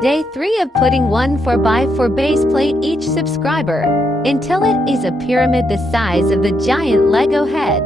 Day 3 of putting 1 4x4 base plate each subscriber until it is a pyramid the size of the giant Lego head.